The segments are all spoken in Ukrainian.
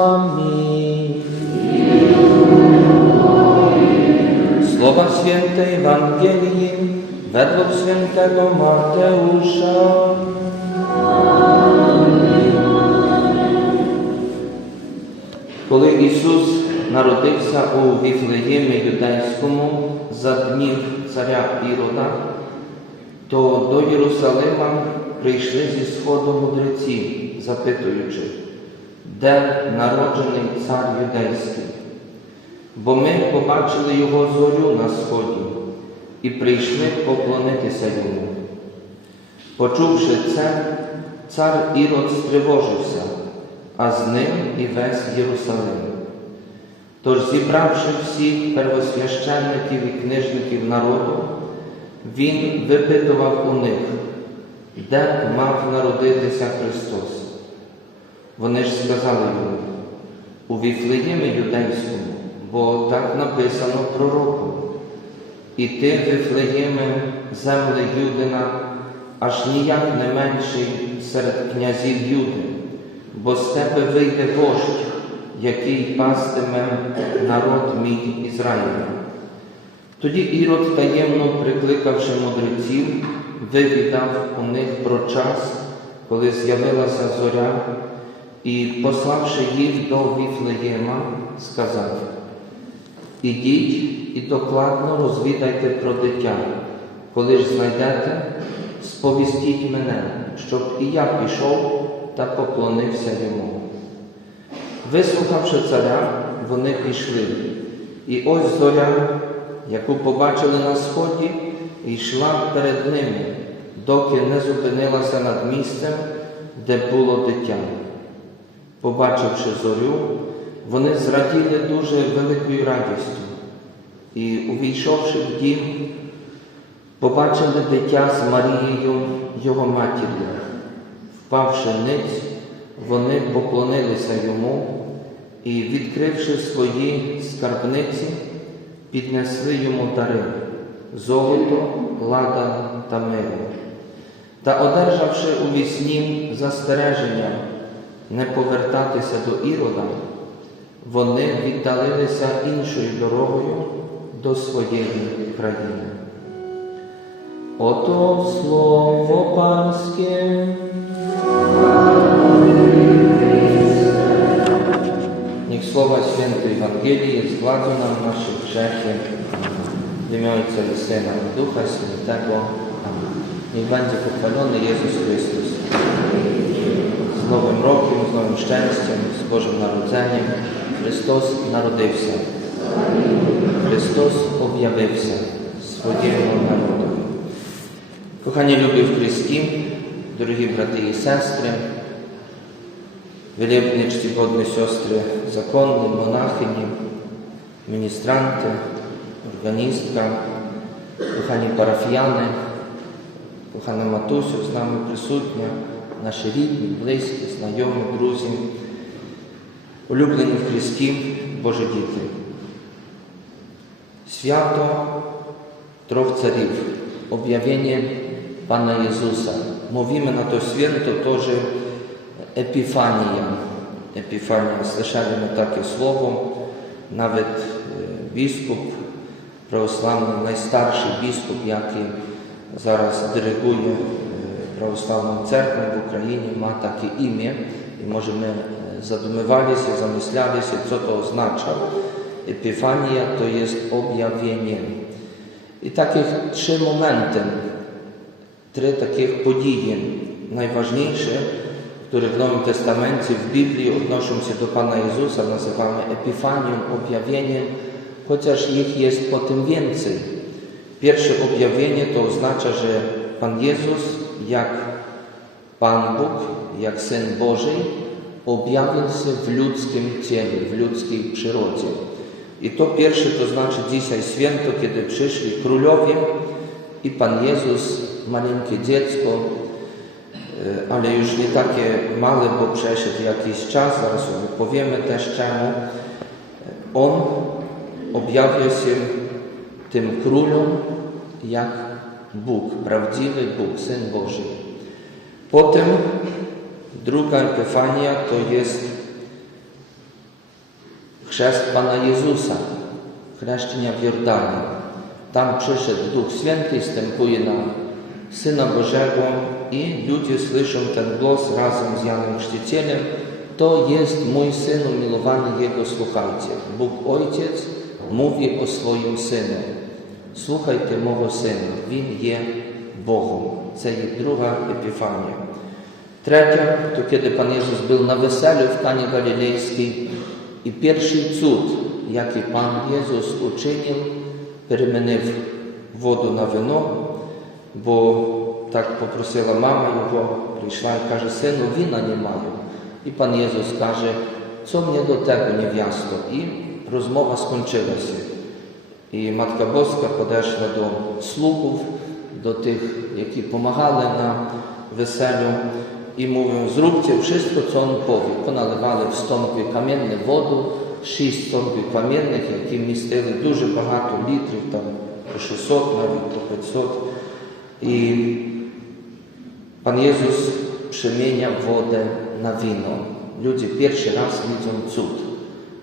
Wami. Słowa Świętej Ewangelii według świętego Mateusza. Коли Ісус народився у Віфлеємі Юдейському за днів царя Ірода, то до Єрусалима прийшли зі сходу мудреці, запитуючи, де народжений цар юдейський? Бо ми побачили його зорю на сході і прийшли поклонитися йому. Почувши це, цар Ірод стривожився, а з ним і весь Єрусалим. Тож, зібравши всіх первосвященників і книжників народу, він випитував у них, де мав народитися Христос. Вони ж сказали йому, у Віфлеємі юдейському, бо так написано пророком. І ти, Вифлеєме, земле Юдина, аж ніяк не менший серед князів Юди, бо з тебе вийде вождь, який пастиме народ мій Ізраїля. Тоді Ірод, таємно прикликавши мудреців, вивідав у них про час, коли з'явилася зоря, і, пославши їх до Віфлеєма, сказав, Ідіть і докладно розвідайте про дитя. Коли ж знайдете, сповістіть мене, щоб і я пішов та поклонився йому. Вислухавши царя, вони пішли. І ось зоря, яку побачили на сході, йшла перед ними, доки не зупинилася над місцем, де було дитя. Побачивши зорю, вони зраділи дуже великою радістю і, увійшовши в дім, побачили дитя з Марією, його матір'ю. Впавши ниць, вони поклонилися йому і, відкривши свої скарбниці, піднесли йому дари золото, ладан та мило. Та, одержавши у вісні застереження не повертатися до Ірода, вони віддалилися іншою дорогою до своєї країни. Ото слово панське. Niech słowa świętej Ewangelii zgładzą nam nasze grzechy. W imię Ojca i Syna i Ducha Świętego. Amen. Niech będzie pochwalony Jezus Chrystus. Z Nowym Rokiem, z nowym szczęściem, z Bożym Narodzeniem. Христос народився. Христос об'явився своєму народу. Кохані любі в Христі, дорогі брати і сестри, wielebne czcigodne siostry zakonne, monachyni, ministranty, organistka, kochani parafiany, kochana Matusiu, z nami присутня, наші рідні, близькі, знайомі, друзі, улюблені в Христі, Божі діти. Свято Трьох царів, Jezusa. Mówimy na to święto to, że Epifania. Epifania. Słyszeliśmy takie słowo. Nawet e, biskup prawosławny, najstarszy biskup, jaki zaraz dyryguje e, prawosławną cerkwią w Ukrainie, ma takie imię i może my e, zadumywali się, zamyślali się, co to oznacza. Epifania to jest objawienie. I takich trzy momenty, trzy takie podії najważniejsze, które w Nowym Testamencie, w Biblii odnoszą się do Pana Jezusa, nazywamy Epifanią, objawieniem, chociaż ich jest potem więcej. Pierwsze objawienie to oznacza, że Pan Jezus, jak Pan Bóg, jak Syn Boży, objawił się w ludzkim ciele, w ludzkiej przyrodzie. I to pierwsze to znaczy dzisiaj święto, kiedy przyszli królowie i Pan Jezus, maleńkie dziecko, e, ale już nie takie małe, bo przeszedł jakiś czas, zaraz powiemy też czemu. On objawia się tym królom jak Bóg, prawdziwy Bóg, Syn Boży. Potem druga Epifania to jest chrzest Pana Jezusa, chreszczenia w Jordanie. Tam przyszedł Duch Święty, stępuje na Syna Bożego i ludzie słyszą ten głos razem z Janem Chrzcicielem. To jest mój Syn umilowany, Jego słuchajcie. Bóg Ojciec mówi o swoim Synu. Слухайте мого сина, він є Богом. Це є друга епіфанія. Третя, то kiedy Pan Jezus był na weselu w Kanie Galilejskiej i pierwszy cud, jaki Pan Jezus uczynił, перемінив воду на вино, бо так попросила мама його, прийшла і каже, сину, віна не маю. І пан Єсус каже, mnie do tego, niewiasto? I rozmowa skończyła się. I Matka Boska podeszła do sługów, do tych, які pomagali na weselu i mówią, zróbcie wszystko, co on powie. Ponalewali w stąpy kamienne woду, шість стовпів кам'яних, які містили дуже багато літрів, там по 600, навіть по 500. І Pan Jezus przemienia wodę na wino. Ludzie pierwszy raz widzą cud.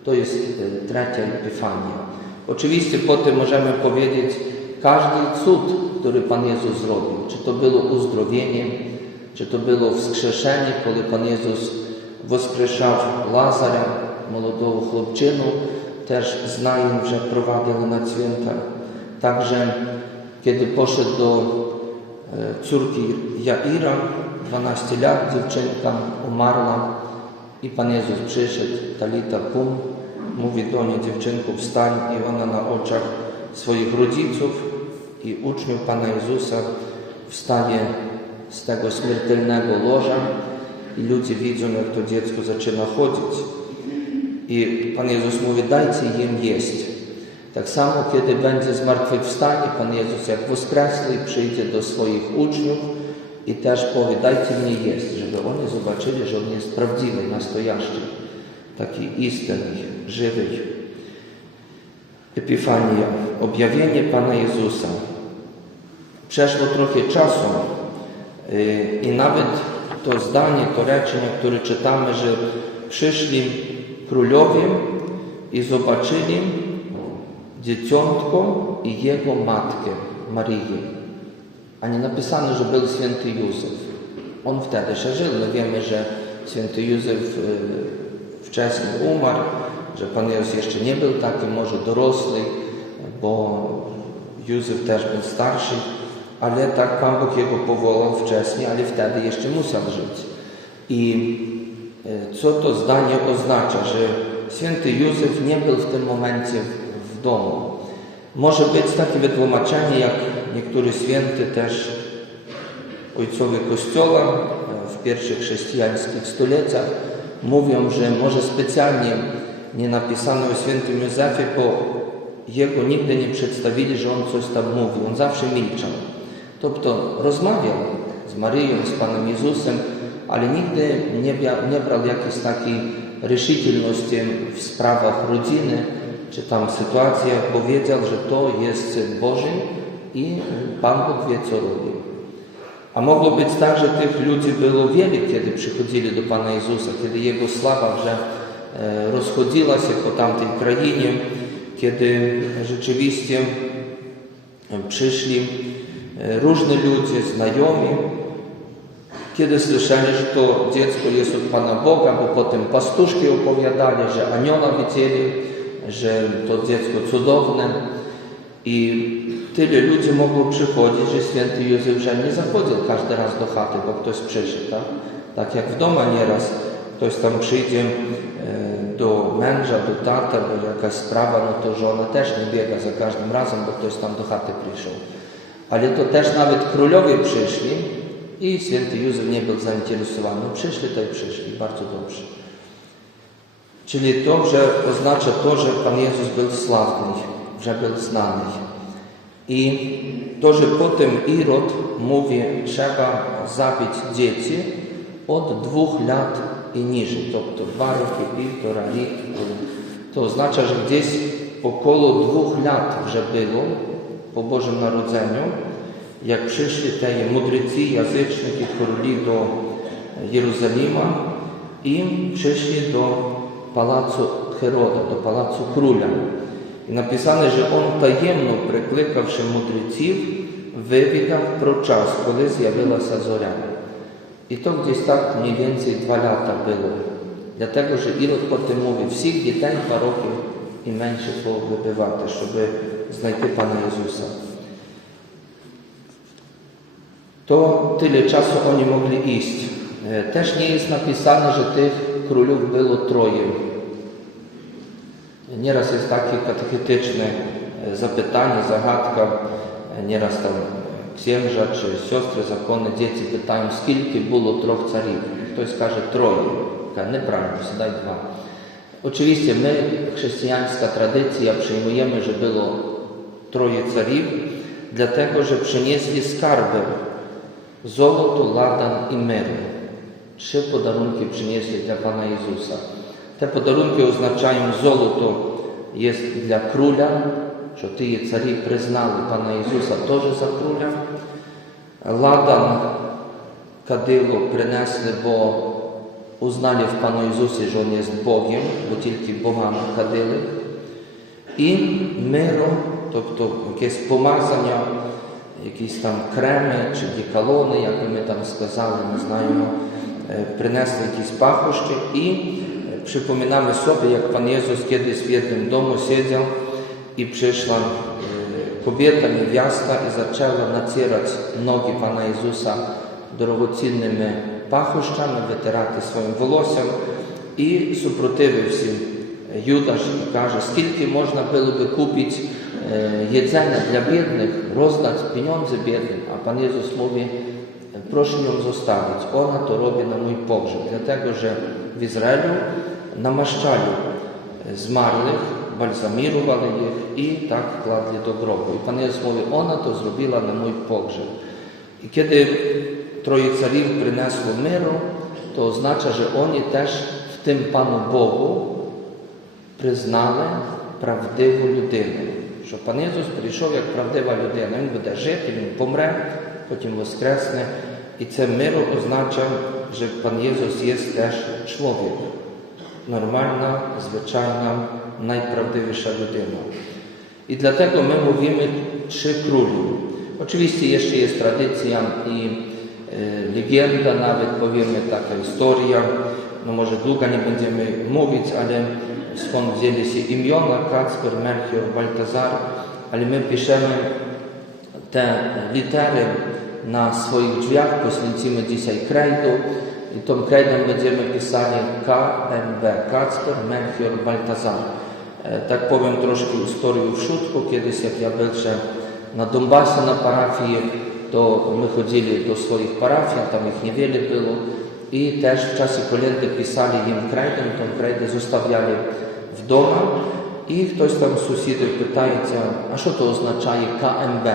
To jest e, trzecia epifania. Oczywiście potem możemy powiedzieć, każdy cud, który Pan Jezus zrobił, czy to było uzdrowienie, czy to było wskrzeszenie, kiedy Pan Jezus воскрешав Лазаря, молодого хлопчину, теж знаємо, вже провадили на свята. Także, kiedy poszedł do e, córki Jaira, 12 lat, dziewczynka umarła i Pan Jezus przyszedł, Talita Pum, mówi do niej, dziewczynku wstań i ona na oczach swoich rodziców i uczniów Pana Jezusa wstaje z tego śmiertelnego łoża i ludzie widzą, jak to dziecko zaczyna chodzić. I Pan Jezus mówi, dajcie im jeść. Tak samo, kiedy będzie zmartwychwstanie, Pan Jezus jak woskresły przyjdzie do swoich uczniów i też powie, dajcie mnie jeść, żeby oni zobaczyli, że On jest prawdziwy, nastojaszczy, taki istynny, żywej. Epifania, objawienie Pana Jezusa. Przeszło trochę czasu y, i nawet to zdanie, to reczenie, które czytamy, że przyszli królowie i zobaczyli dzieciątko i jego matkę, Marię. A nie napisane, że był święty Józef. On wtedy jeszcze żył. My wiemy, że święty Józef y, wcześniej umarł, że Pan Jezus jeszcze nie był taki może dorosły, bo Józef też był starszy, ale tak Pan Bóg jego powołał wcześniej, ale wtedy jeszcze musiał żyć. I e, co to zdanie oznacza, że święty Józef nie był w tym momencie w, domu. Może być takie wytłumaczenie, jak niektóre święty też ojcowie Kościoła e, w pierwszych chrześcijańskich stuleciach mówią, że może specjalnie nie napisano o świętym Józefie, bo jego nigdy nie przedstawili, że on coś tam mówi. On zawsze milczał. Тобто rozmawiał z Maryją, z Panem Jezusem, ale nigdy nie, bia- nie brał jakiejś takiej решительności w sprawach rodziny, czy tam sytuacjach. Powiedział, że to jest Syn Boży i Pan Bóg wie, co robi. A mogło być tak, że tych ludzi było wiele, kiedy przychodzili do Pana Jezusa, kiedy Jego sława вже e, się po tamtej krainie, kiedy rzeczywiście przyszli e, różni ludzie, znajomi, kiedy słyszeli, że to dziecko jest od Pana Boga, bo potem pastuszki opowiadali, że anioła widzieli, że to dziecko cudowne. I tyle ludzi mogło przychodzić, że święty Józef że nie zachodził każdy raz do chaty, bo ktoś przyszedł. Tak, tak jak w domu nieraz ktoś tam przyjdzie e, do męża, do tata, bo jakaś sprawa, no to żona też nie biega za każdym razem, bo ktoś tam do chaty przyszedł. Ale to też nawet królowie przyszli i święty Józef nie był zainteresowany. No przyszli, to i przyszli, bardzo dobrze. Czyli to, że oznacza to, że Pan Jezus był sławny, że był znany. I to, że potem Irod mówi, trzeba zabić dzieci od dwóch lat i niżej, тобто dwa roki, półtora rік, to oznacza, że gdzieś około dwóch lat вже było po Bożym Narodzeniu, jak przyszli te mudrycy, jazyczniki, króli do Jerozolima i przyszli do палацу Херода, до палацу круля. І написано, що он таємно, прикликавши мудреців, вивідав про час, коли з'явилася зоря. І то десь так мniej więcej dwa lata było. Dlatego, że Ілот потім мовив, всіх дітей два роки і менше вибивати, щоб знайти Пана Ісуса. To tyle czasu oni mogli iść. E, Też nie jest napisane, że tych królów było troje. Nieraz jest takie katechetyczne e, zapytanie, zagadka. E, Nieraz tam księża czy siostry zakonne, dzieci pytają, скільки było troch carów. Ktoś skaże troje. Kаже, Неправильно, сідай два. Oczywiście my, chrześcijańska tradycja, przyjmujemy, że było troje carów, dlatego, że przynieśli skarby Złoto, ladan i myrę. Trzy podarunki przynieśli dla Pana Jezusa. Te podarunki oznaczają złoto jest dla króla, ty je cari przyznały Pana Jezusa też za króla. Ladan kadyło przynesli, bo uznali w Panu Jezusie, że On jest Bogiem, bo tylko Bogami kadyli. І миро, тобто якесь помазання, якісь там креми чи дікалони, як ми там сказали, не знаємо, е, принесли якісь пахощі і е, przypominamy sobie, jak Pan Jezus kiedyś w jednym domu siedział i przyszła e, kobieta, niewiasta i zaczęła nacierać nogi Pana Jezusa дорогоцінними пахощами, витирати своїм волоссям і супротивився Юдаш і каже, скільки можна було би купити е, jedzenia dla biednych, rozdać pieniądze biednym, a Pan Jezus mówi, proszę ją zostawić, ona to robi na mój pogrzeb, dlatego, że w Izraelu namaszczali zmarłych, balzamirowali ich i tak kładli do grobu. I Pan Jezus mówi, ona to zrobiła na mój pogrzeb. I kiedy troje przyniosło miru, to oznacza, że oni też w tym Panu Bogu признали правдиву людину. Що пан Ісус прийшов як правдива людина. Він буде жити, він помре, потім воскресне. І це миро означає, що пан Ісус є теж чоловік. Нормальна, звичайна, najprawdziwsza людина. I dlatego my mówimy trzy króli. Oczywiście jeszcze jest tradycja i e, legenda, nawet powiemy taka historia. No może długo nie będziemy mówić, ale skąd wzięli się imiona Kacper, Melchior, Baltazar, ale my piszemy te litery na swoich drzwiach, poświęcimy dzisiaj krajdu i tą krajdą będziemy pisali KMB, Kacper, Melchior, Baltazar. E, Tak powiem troszkę historię w szutku. Kiedyś jak ja byłem na Donbasie na parafii, to my chodzili do swoich parafii, tam ich niewiele było i też w czasie kolendy pisali im krajdę, tą krajdę zostawiali w domach i ktoś tam z sąsiadów pytaється, a co to oznacza KMB?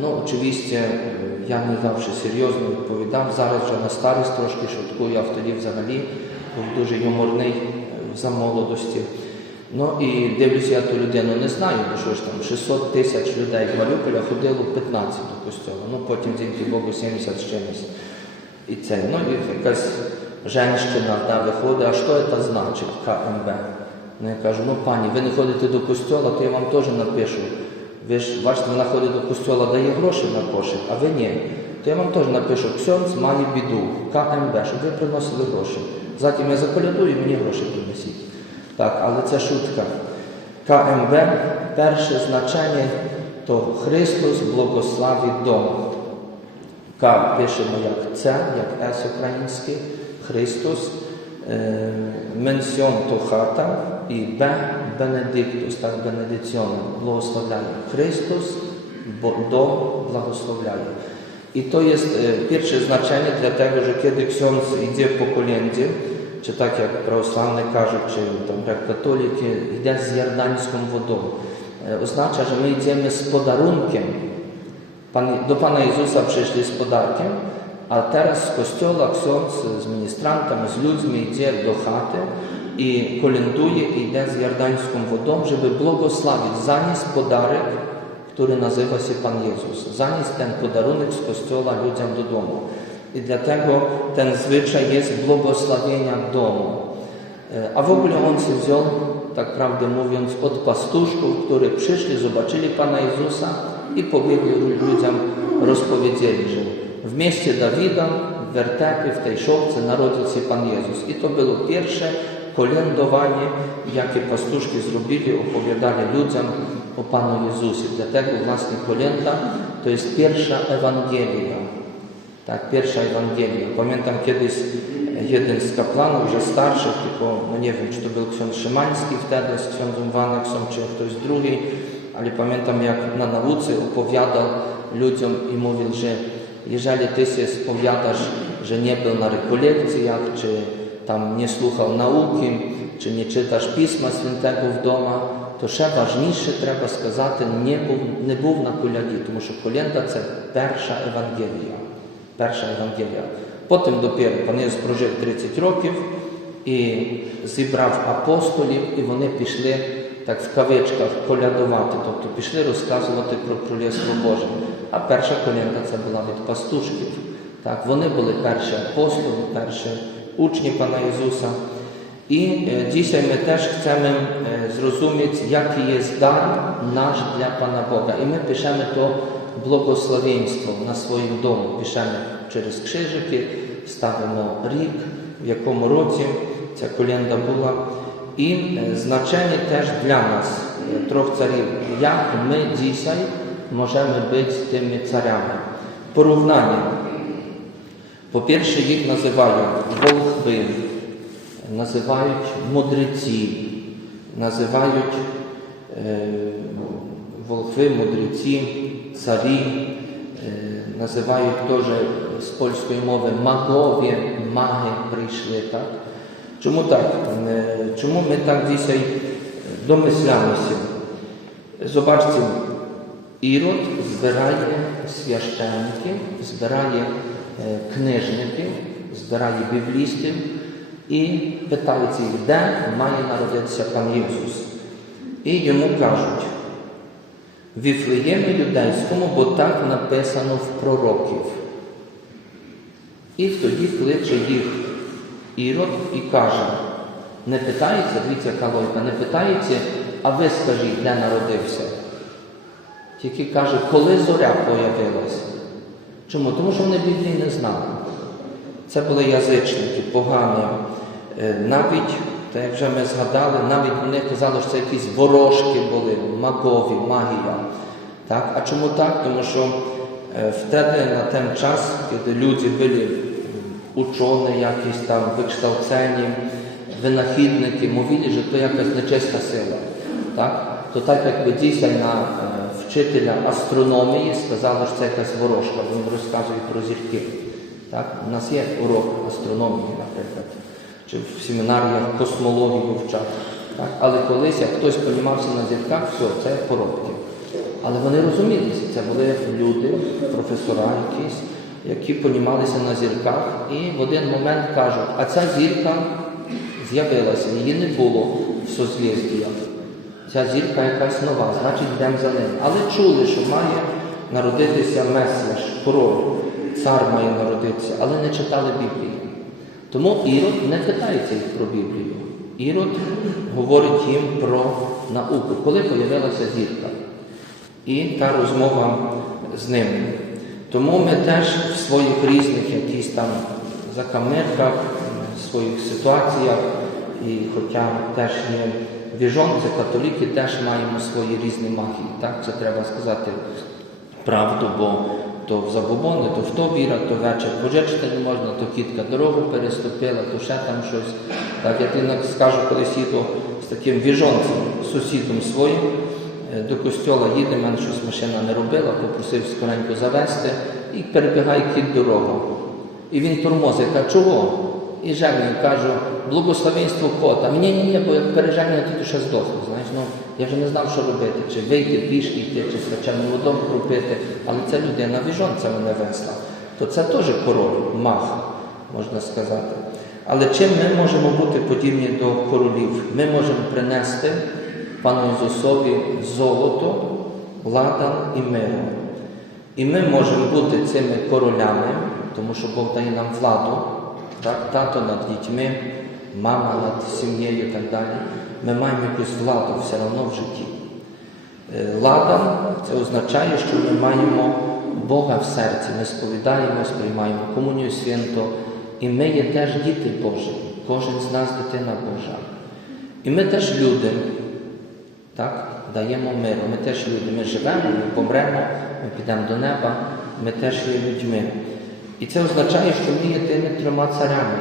No oczywiście e, ja nie zawsze серйозно відповідав, зараз вже на старість трошки шуткую, а тоді взагалі був дуже юморний е, за молодості. Ну і дивлюся, я ту людину не знаю, бо що ж там 600 тисяч людей в Маріуполя ходило 15 до костьола, ну потім, дякую Богу, 70 з чимось. І це, ну і якась женщина да, виходить, а що це значить КМБ? Ну я кажу, ну пані, ви не ходите до костьола, то я вам теж напишу. Ви ж бачите, вона ходить до костьола, дає гроші на кошик, а ви ні. То я вам теж напишу, ксьонц має біду, КМБ, щоб ви приносили гроші. Затім я заколядую і мені гроші принесіть. Так, але це шутка. КМБ, перше значення то Христос благословить дом. К пишемо як це, як С український, Христос, е, менсіон то хата і Б benedictus, tak benedicjonem, błogosławia. Chrystus dom błogosławia. I to jest e, pierwsze znaczenie, dlatego że kiedy ksiądz idzie po kolędzie, czy tak jak prawosławni każą, czy tam jak katoliki, e, idzie z jordańską wodą, e, oznacza, że my idziemy z podarunkiem. do Pana Jezusa przyszli z podarkiem, a teraz z kościoła ksiądz z ministrantem, z ludźmi idzie do chaty, i kolęduje i idzie z jordańską wodą, żeby błogosławić, zanieść podarek, który nazywa się Pan Jezus. Zanieść ten podarunek z kościoła ludziom do domu. I dlatego ten zwyczaj jest błogosławienia domu. E, A w ogóle on się wziął, tak prawdę mówiąc, od pastuszków, którzy przyszli, zobaczyli Pana Jezusa i pobiegli ludziom, rozpowiedzieli, że w mieście Dawida, w wertepie, w tej szopce narodził się Pan Jezus. I to było pierwsze kolędowanie, jakie pastuszki zrobili, opowiadali ludziom o Panu Jezusie. Dlatego właśnie kolęda to jest pierwsza Ewangelia. Tak, pierwsza Ewangelia. Pamiętam kiedyś jeden z kaplanów, że starszych, tylko no nie wiem, czy to był ksiądz Szymański wtedy z księdzem Waneksą, czy ktoś drugi, ale pamiętam jak na nauce opowiadał ludziom i mówił, że jeżeli ty się spowiadasz, że nie był na rekolekcjach, czy tam nie słuchał nauki, czy nie czytasz Pisma w domu, то ще важніше треба сказати, не був, не був на коляді, тому що колянда це перша Евангелія. Перша Евангелія. Потім допіру пан прожив 30 років і зібрав апостолів, і вони пішли так в кавичках колядувати, тобто пішли розказувати про Королівство Боже. А перша колянда це була від пастушків. Так, вони були перші апостоли, перші учні Пана Ісуса. I e, dzisiaj my też chcemy e, zrozumieć, jaki jest dar nasz dla Pana Boga. I my piszemy to błogosławieństwo na swoim domu. Piszemy через krzyżyki, ставимо рік, в якому році ця колінда була. І е, значення теж для нас, е, трьох царів, як ми dzisiaj możemy być tymi царями. Porównanie. Pierwsze, ich nazywają волхви, називають мудреці, називають е, волхви, мудреці, царі, е, називають теж з польської мови магові, маги прийшли. Так? Чому так? Е, Чому ми так dzisiaj домислямося? Zobaczcie, Ірод збирає священників, збирає книжників, збирає біблістів і питається їх, де має народитися пан Ісус. І йому кажуть, Віфлеємі юдейському, бо так написано в пророків. І тоді кличе їх Ірод і каже, не питається, дивіться, яка логіка, не питається, а ви скажіть, де народився. Тільки каже, коли зоря появилася. Чому? Тому що вони Біблії не знали. Це були язичники, погані. Е, Навіть, так як вже ми згадали, навіть вони казали, що це якісь ворожки були, магові, магія. Так? А чому так? Тому що е, вtedy на той час, коли люди були учені, якісь там викшталцені, винахідники, mówili, że to jakaś nieczysta сила. Так? То так якби dzisiaj на е, вчителя астрономії сказали, що це якась ворожка, він розказує про зірки. Так? У нас є урок астрономії, наприклад, чи в семінаріях космологію вчать. Так? Але колись, як хтось понімався на зірках, все, це поробки. Але вони розумілися, це були люди, професора якісь, які понімалися на зірках, і в один момент кажуть, а ця зірка з'явилася, її не було в созвіздіях. Ця зірка якась нова, значить йдемо за ним. Але чули, що має народитися Месіаш, король, цар має народитися, але не читали Біблії. Тому Ірод не питається їх про Біблію. Ірод говорить їм про науку, коли появилася зірка. І та розмова з ними. Тому ми теж в своїх різних якісь там закамирках, в своїх ситуаціях, і хоча теж є віжонці, католіки теж маємо свої різні магії. Так, це треба сказати правду, бо то в забобони, то в то віра, то вечір пожечити не можна, то кітка дорогу переступила, то ще там щось. Так, я тобі скажу, колись їду з таким віжонцем, сусідом своїм, е, до костьола їде, мене щось машина не робила, попросив скоренько завести і перебігає кіт дорогу. І він тормозить, а чого? І жегнує, кажу, благословенство кота. Ні, ні, ні, бо як пережегнує, то ще здохну. Знаєш, ну я вже не знав, що робити, чи вийти пішки йти, чи свяченим водом крупити. Але ця людина віжонця мене весла. То це теж король, мах, можна сказати. Але чим ми можемо бути подібні до королів? Ми можемо принести пану Ісусові золото, ладан і миру. І ми можемо бути цими королями, тому що Бог дає нам владу, так? тато над дітьми, мама над сім'єю і так далі. Ми маємо якусь владу все одно в житті. Е, Лада це означає, що ми маємо Бога в серці, ми сповідаємо, сприймаємо комунію свято, і ми є теж діти Божі, кожен з нас дитина Божа. І ми теж люди, так? даємо миру, ми теж люди, ми живемо, ми помремо, ми підемо до неба, ми теж є людьми. І це означає, що ми є тими трьома царями,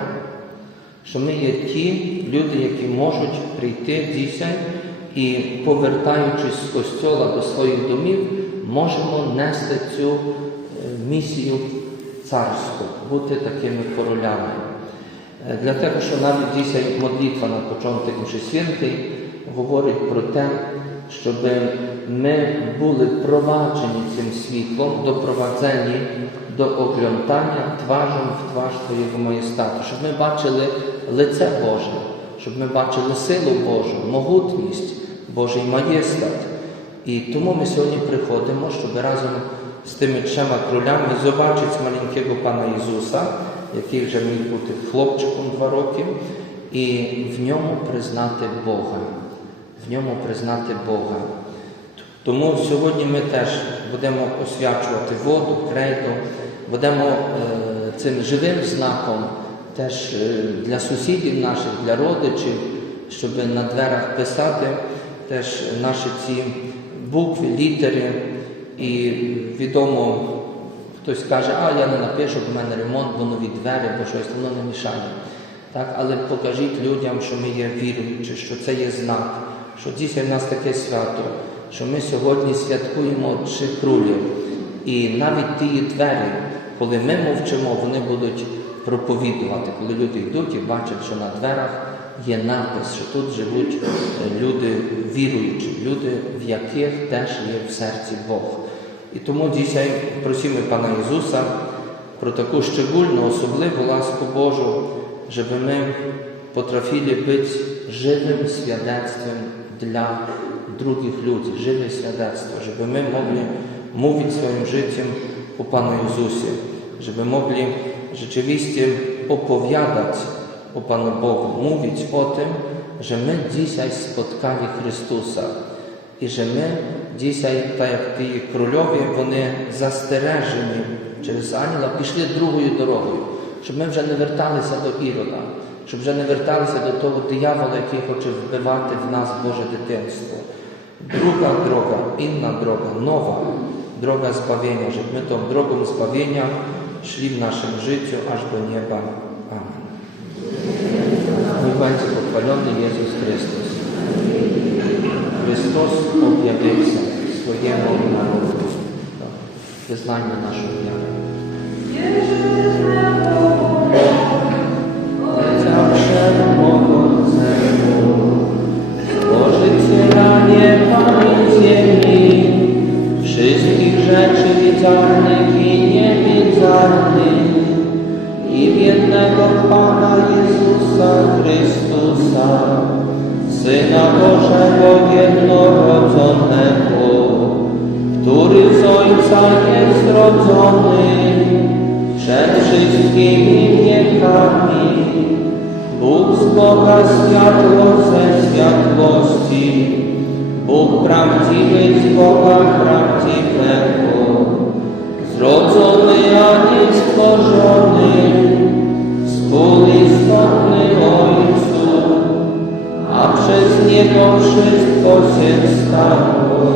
що ми є ті люди, які можуть прийти дійсно і, повертаючись з костьола до своїх домів, можемо нести цю е, місію царську, бути такими королями. Е, Для того, що навіть дійсно молитва на Мші Святий говорить про те, щоб ми були проваджені цим світлом, допровadzeni до оглядання тважем в тваж Твоєго Маєстату, щоб ми бачили лице Боже, щоб ми бачили силу Божу, могутність, Божий маєстат. І тому ми сьогодні приходимо, щоб разом з тими трьома кролями побачити маленького Пана Ісуса, який вже міг бути хлопчиком два роки, і в ньому признати Бога. В ньому признати Бога. Тому сьогодні ми теж будемо освячувати воду, крейду, будемо е, цим живим знаком теж е, для сусідів наших, для родичів, щоб на дверах писати теж наші ці букви, літери. І відомо, хтось каже, а я не напишу, бо в мене ремонт, бо нові двері, бо щось воно не мішає. Так? Але покажіть людям, що ми є віруючі, що це є знак, що дійсно в нас таке свято, що ми сьогодні святкуємо трьох крулів. І навіть ті двері, коли ми мовчимо, вони будуть проповідувати, коли люди йдуть і бачать, що на дверах є напис, що тут живуть е, люди віруючі, люди, в яких теж є в серці Бог. І тому dzisiaj prosimy Pana Jezusa про таку szczególną, особливу ласку Божу, щоб ми потрапили бути живим свідectwem для других людей, живе свідectwo, щоб ми могли życiem o Panu Jezusie, żeby mogli rzeczywiście opowiadać o Panu Bogu, mówić o tym, że my dzisiaj spotkali Chrystusa і що ми dzisiaj, так як ті крольові, вони застережені через ангела, пішли другою дорогою, щоб ми вже не верталися до Ірода, щоб вже не верталися до того диявола, який хоче вбивати в нас Боже дитинство. Druga droga, inna droga, nowa droga zbawienia, żeby my tą drogą zbawienia szli w naszym życiu aż do nieba. Amen. Niech będzie pochwalony Jezus Chrystus. Chrystus objawił się swojemu narodu. Wyznajmy naszą wiarę. Widzialnych i niewidzialnych, i w jednego Pana Jezusa Chrystusa, Syna Bożego jednorodzonego, który z Ojca jest rodzony przed wszystkimi wiekami, Bóg z Boga światło ze światłości, Bóg prawdziwy z Boga prawdziwego, zrodzony, a nie stworzony, współistotny Ojcu, a przez Niego wszystko się stało.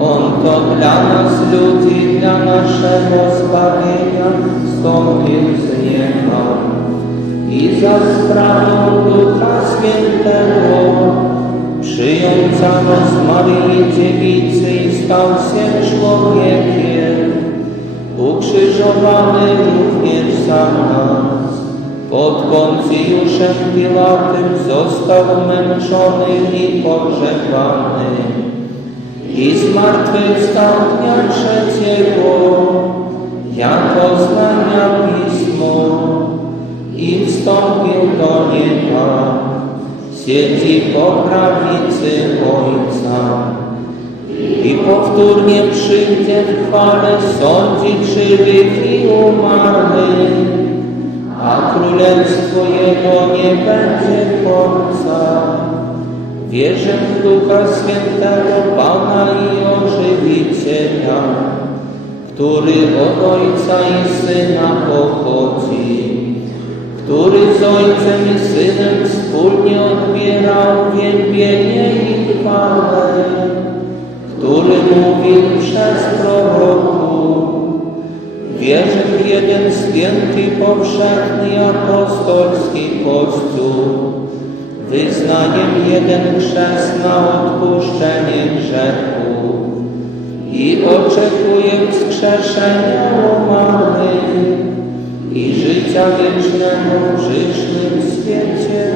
On to dla nas ludzi, dla naszego zbawienia wstąpił z nieba i za sprawą Ducha Świętego przyjął ciało z Maryi Dziewicy i stał się człowiekiem, ukrzyżowany również za nas. Pod Poncjuszem Pilatem został męczony i pogrzebany. I zmartwychwstał dnia trzeciego, jako znania Pismo. I wstąpił do nieba, siedzi po prawicy Ojca i powtórnie przyjdzie w chwale sądzić żywych i umarłych, a królestwo Jego nie będzie końca. Wierzę w Ducha Świętego, Pana i Ożywiciela, który od Ojca i Syna pochodzi, który z Ojcem i Synem wspólnie odbiera uwielbienie i chwałę, który mówił przez proroków. Wierzę w jeden święty, powszechny, apostolski Kościół, wyznaniem jeden chrzest na odpuszczenie grzechów i oczekuję wskrzeszenia umarłych i życia wiecznego w żysznym świecie.